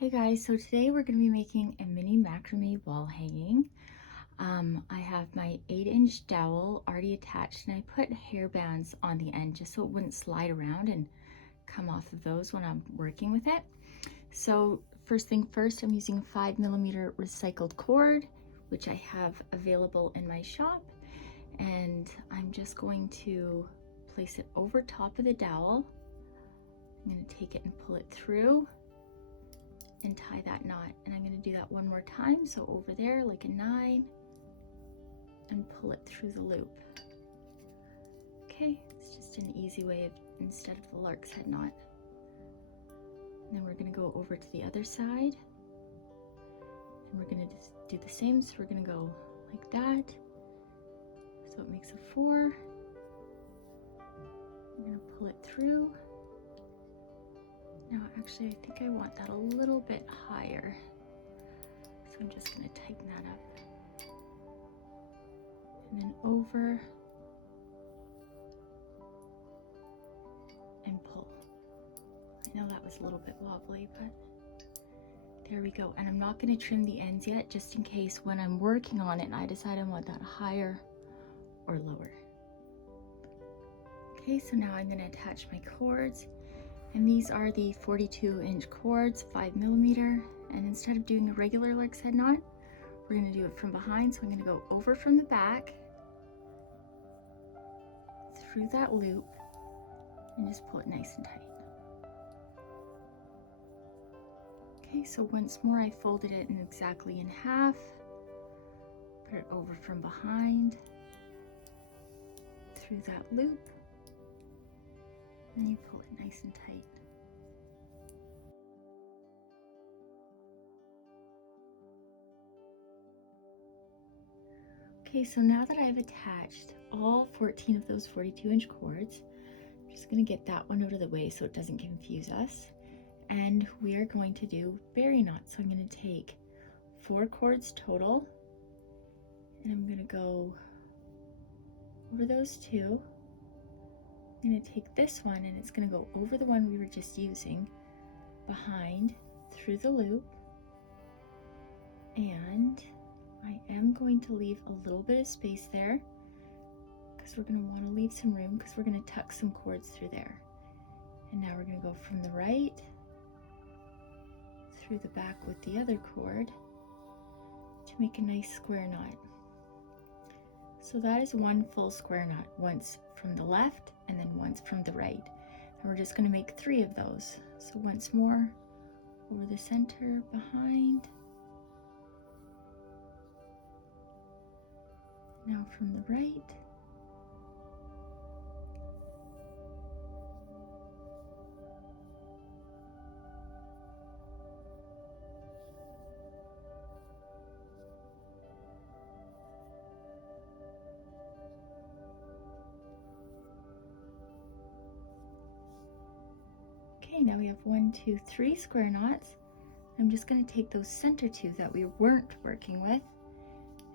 Hey guys, so today we're going to be making a mini macrame wall hanging. I have my 8-inch dowel already attached and I put hair bands on the end just so it wouldn't slide around and come off of those when I'm working with it. So first thing first, I'm using 5mm recycled cord, which I have available in my shop. And I'm just going to place it over top of the dowel. I'm going to take it and pull it through and tie that knot, and I'm going to do that one more time, so over there like a 9 and pull it through the loop. Okay, it's just an easy way of, instead of the lark's head knot. And then we're going to go over to the other side and we're going to just do the same. So we're going to go like that, so it makes a 4. We're going to pull it through. Now actually I think I want that a little bit higher, so I'm just going to tighten that up and then over and pull. I know that was a little bit wobbly, but there we go. And I'm not going to trim the ends yet, just in case when I'm working on it and I decide I want that higher or lower. Okay, so now I'm going to attach my cords. And these are the 42-inch cords, 5mm. And instead of doing a regular lark's head knot, we're going to do it from behind. So I'm going to go over from the back, through that loop, and just pull it nice and tight. Okay, so once more I folded it in exactly in half, put it over from behind, through that loop, and you pull it nice and tight. Okay, so now that I've attached all 14 of those 42-inch cords, I'm just going to get that one out of the way so it doesn't confuse us. And we are going to do berry knots. So I'm going to take 4 cords total, and I'm going to go over those 2. I'm going to take this one and it's going to go over the one we were just using, behind, through the loop, and I am going to leave a little bit of space there because we're going to want to leave some room because we're going to tuck some cords through there. And now we're going to go from the right through the back with the other cord to make a nice square knot. So that is one full square knot, once from the left and then once from the right. And we're just going to make 3 of those. So once more over the center, behind. Now from the right. Okay, now we have 1, 2, 3 square knots. I'm just going to take those center 2 that we weren't working with,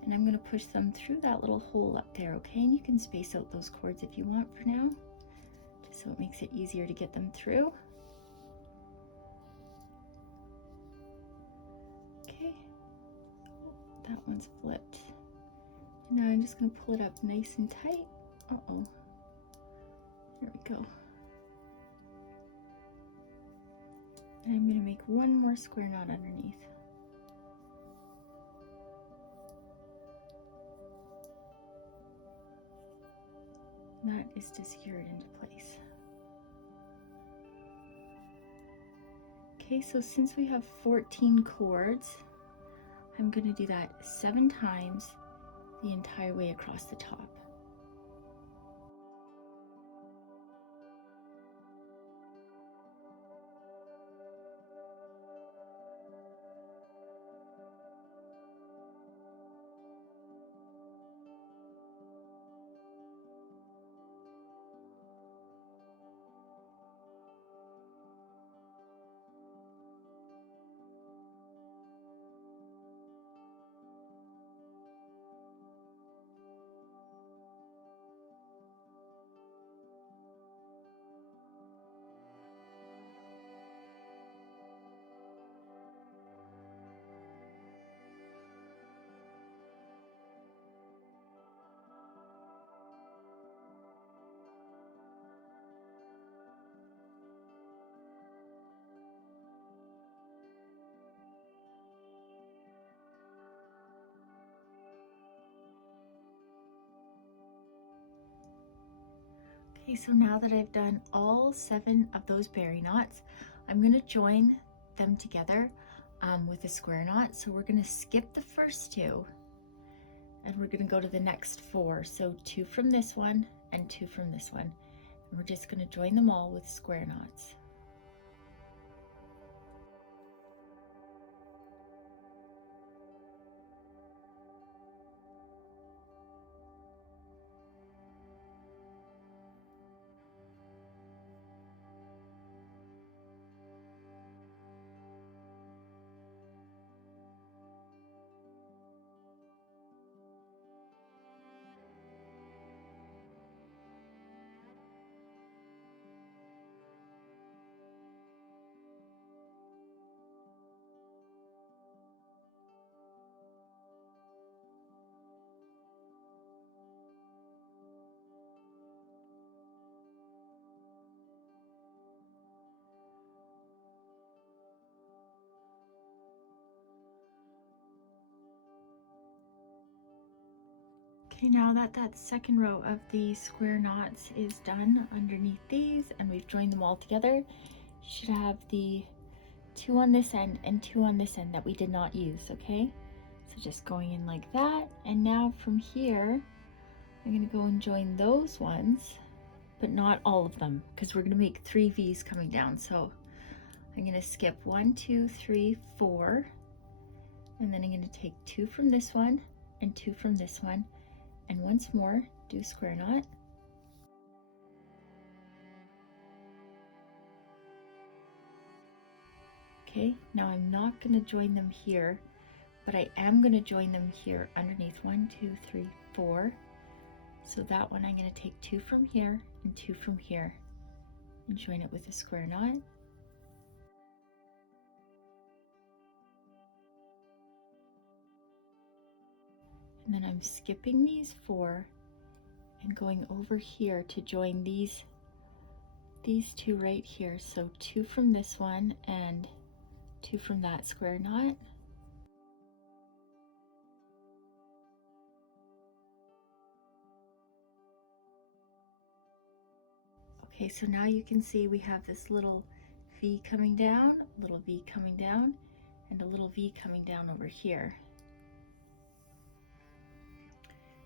and I'm going to push them through that little hole up there, okay? And you can space out those cords if you want for now, just so it makes it easier to get them through. Okay, that one's flipped. And now I'm just going to pull it up nice and tight. Uh-oh, there we go. And I'm going to make 1 more square knot underneath. And that is to secure it into place. Okay, so since we have 14 cords, I'm going to do that 7 times the entire way across the top. Okay, so now that I've done all 7 of those berry knots, I'm going to join them together with a square knot. So we're going to skip the first 2 and we're going to go to the next 4. So 2 from this one and 2 from this one. And we're just going to join them all with square knots. Okay, now that that second row of the square knots is done underneath these and we've joined them all together, you should have the 2 on this end and 2 on this end that we did not use, okay? So just going in like that, and now from here, I'm gonna go and join those ones, but not all of them, because we're gonna make 3 V's coming down. So I'm gonna skip 1, 2, 3, 4, and then I'm gonna take 2 from this one and 2 from this one, and once more, do a square knot. Okay, now I'm not gonna join them here, but I am gonna join them here underneath 1, 2, 3, 4. So that one I'm gonna take 2 from here and 2 from here and join it with a square knot. And then I'm skipping these 4 and going over here to join these 2 right here. So 2 from this one and 2 from that square knot. Okay, so now you can see we have this little V coming down, a little V coming down, and a little V coming down over here.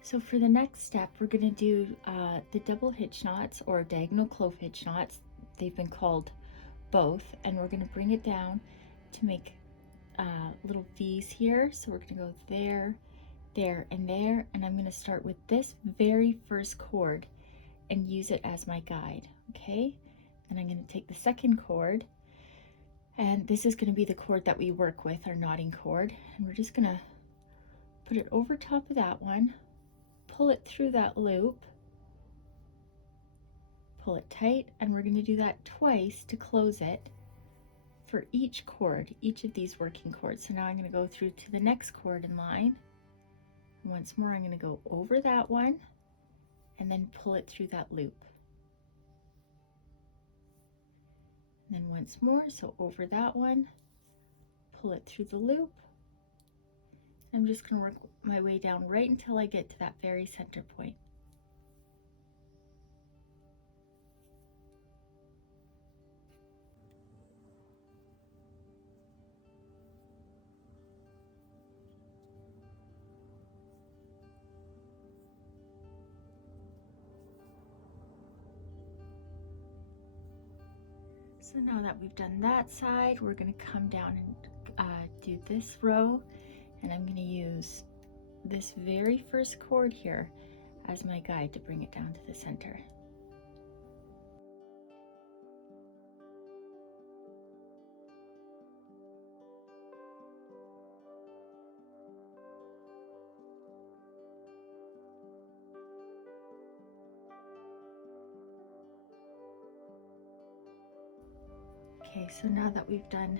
So for the next step, we're going to do the double hitch knots or diagonal clove hitch knots. They've been called both, and we're going to bring it down to make little V's here. So we're going to go there, there, and there, and I'm going to start with this very first cord and use it as my guide, okay? And I'm going to take the second cord, and this is going to be the cord that we work with, our knotting cord, and we're just going to put it over top of that one, pull it through that loop, pull it tight, and we're going to do that twice to close it for each cord, each of these working cords. So now I'm going to go through to the next cord in line. Once more, I'm going to go over that one and then pull it through that loop. And then once more, so over that one, pull it through the loop. I'm just going to work my way down right until I get to that very center point. So now that we've done that side, we're going to come down and do this row, and I'm going to use this very first cord here as my guide to bring it down to the center. Okay, so now that we've done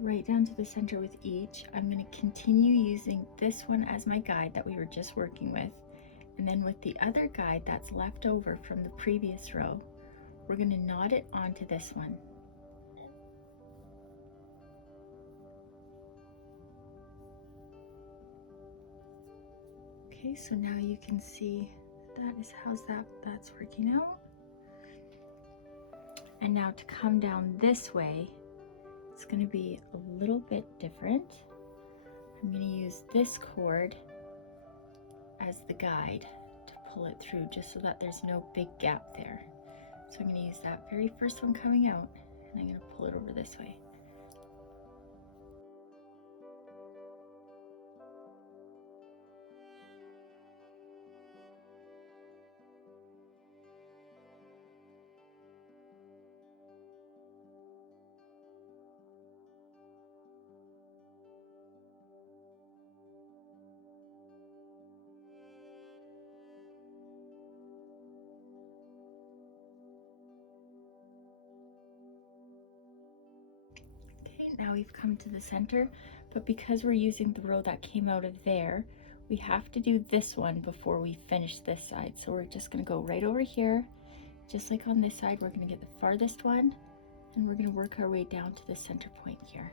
right down to the center with each, I'm going to continue using this one as my guide that we were just working with, and then with the other guide that's left over from the previous row, we're going to knot it onto this one. Okay, so now you can see that is how that's working out. And now to come down this way, it's going to be a little bit different. I'm going to use this cord as the guide to pull it through, just so that there's no big gap there. So I'm going to use that very first one coming out, and I'm going to pull it over this way. Now we've come to the center, but because we're using the row that came out of there, we have to do this one before we finish this side. So we're just going to go right over here, just like on this side. We're going to get the farthest one, and we're going to work our way down to the center point here.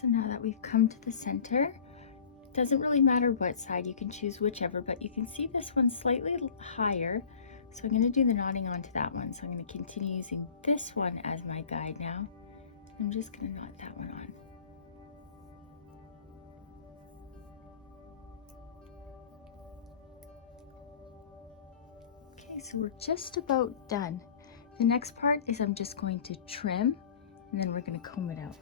So now that we've come to the center, it doesn't really matter what side, you can choose whichever, but you can see this one's slightly higher. So I'm going to do the knotting onto that one. So I'm going to continue using this one as my guide now. I'm just going to knot that one on. Okay, so we're just about done. The next part is I'm just going to trim, and then we're going to comb it out.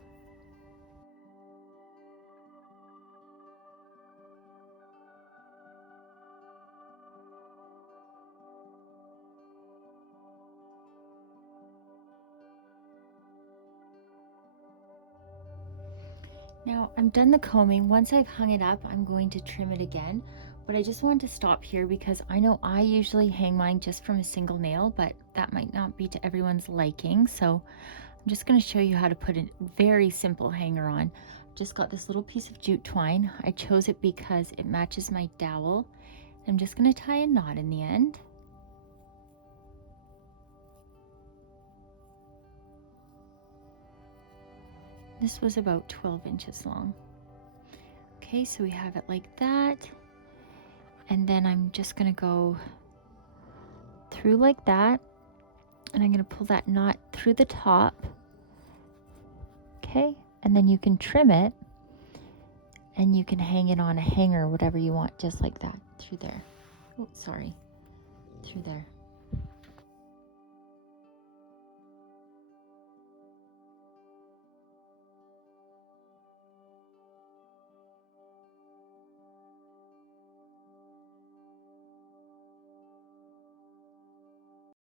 Now I'm done the combing. Once I've hung it up, I'm going to trim it again, but I just wanted to stop here because I know I usually hang mine just from a single nail, but that might not be to everyone's liking. So I'm just going to show you how to put a very simple hanger on. Just got this little piece of jute twine. I chose it because it matches my dowel. I'm just going to tie a knot in the end. This was about 12 inches long. Okay, so we have it like that. And then I'm just gonna go through like that. And I'm gonna pull that knot through the top. Okay, and then you can trim it. And you can hang it on a hanger, whatever you want, just like that, through there. Oh, sorry, through there.